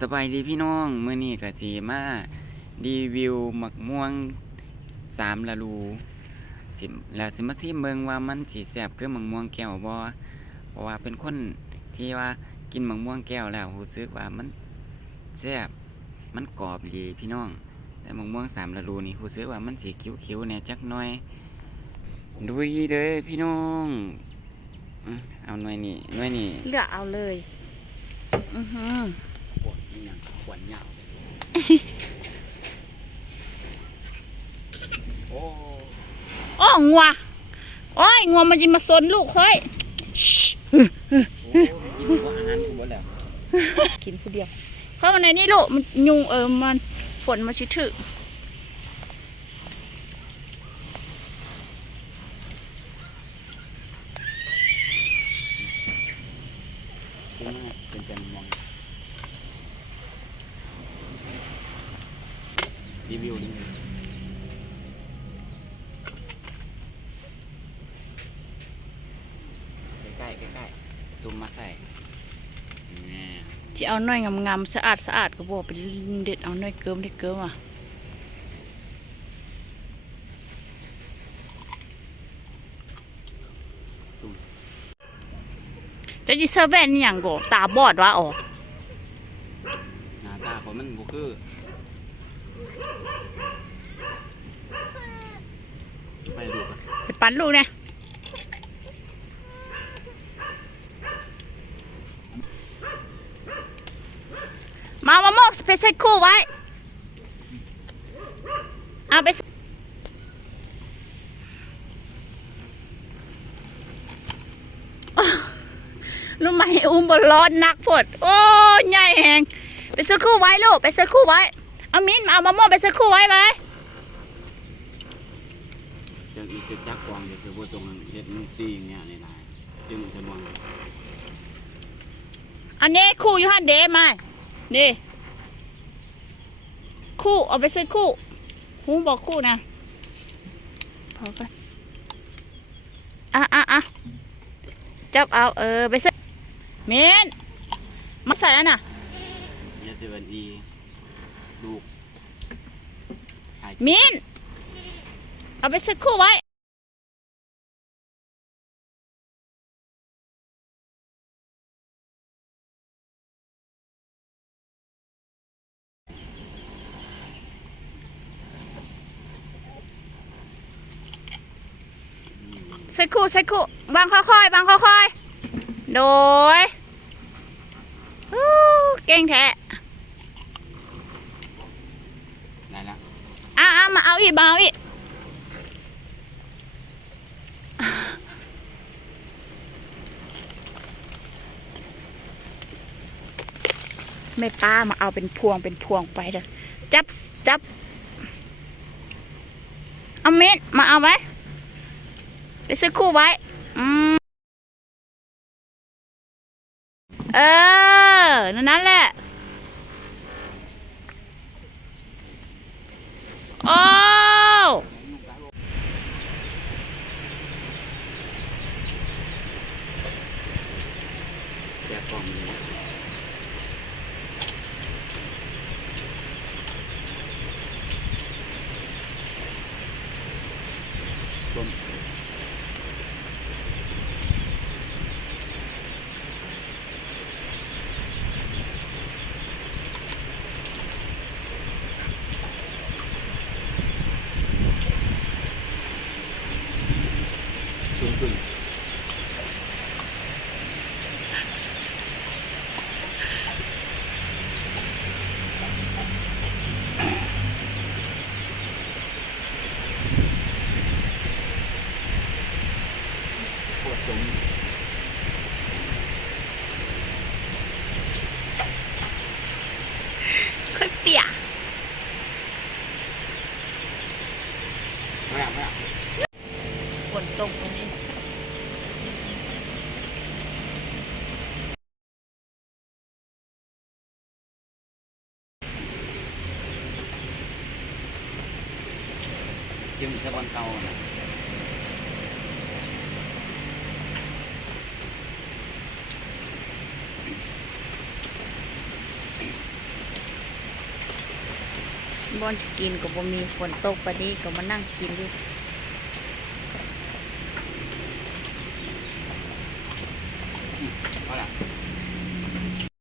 สบายดีพี่น้องมื้อนี้ก็สิมารีวิวหมักม่วงสามละลูสิแล้วสิมาซิเบิ่งว่ามันสิแซ่บคือหมักม่วงแก้วบ่เพราะว่าเป็นคนที่ว่ากินหมักม่วงแก้วแล้วรู้สึกว่ามันแซ่บมันกรอบดีพี่น้อง แต่หมักม่วงสามละลูนี่รู้สึกว่ามันสิคิ้วๆแน่จักหน่อยดุยเด้อพี่น้องเอาหน่วยนี้หน่วยนี้เลือกเอาเลย อือหื อขวดนี่ยังขวดยาวเลยโอ้โอ้งัวโอ้ยงัวมันจะมาซนลูกเฮ้ยชิโอ้กินหัวอาหารกูหมดแล้วกินผู้เดียวเพราะมันในนี้ลูกมันยุงเออมันฝนมาชิถึกเป็นไงเป็นจันมอง รีวิวนิดนึงใกล้ๆใกล้ๆซูมมาใส่นี่จะเอาหน่อยงามๆสะอาดสะอาดก็บอกไปเด็ดเอาหน่อยเกิมได้เกิมอะจะจีเซอร์แวนนี่อย่างโกตาบอดวะอ๋อหน้าตาคนมันบุคือ ไปดูกันไปปั้นลูกเนี่ยมามาโมกไปใส่คู่ไว้ เอาไปใส่รู้ไหมอุ้มบอลร้อนนักปวดโอ้ยใหญ่แหงไปใส่คู่ไว้ลูก ไปใส่คู่ไว้ เอามิ้นมาเอามะม่วงไปใส่คู่ไว้ไหม จะจะจักกวางจะคือว่าตรงนั้นเฮ็ดมันตีอย่างเงี้ยนี่นายจึงจะมองอันนี้คู่อยู่หันเดมานี่คู่เอาไปใส่คู่หูบอกคู่นะพอกันอะอะอะจับเอาเออไปใส่เมนมาใส่อันน่ะยาเซเว่นอีลูกมินเอาไปใส่คู่ไว้ ใส่คู่ใส่คู่วางค่อยๆวางค่อยๆโดยอู้เก่งแท้ได้ละอะอะมาเอาอีกมาเอาอีกแม่ป้ามาเอาเป็นพวงเป็นพวงไปเด้อจับจับเอาเม็ดมาเอาไว้ ไปซื้อคู่ไว้ อืม เออ นั่นนั่นแหละ โอ้ แจกกล่องนี้ต้ม ขึ้นขึ้นปวดสมค่อยเปียกไม่เอาไม่เอาฝนตกตรงนี้ มสะบอนเก่านะบอนกินก็บ่มีฝนตกปานนี้ก็มานั่งกินดิ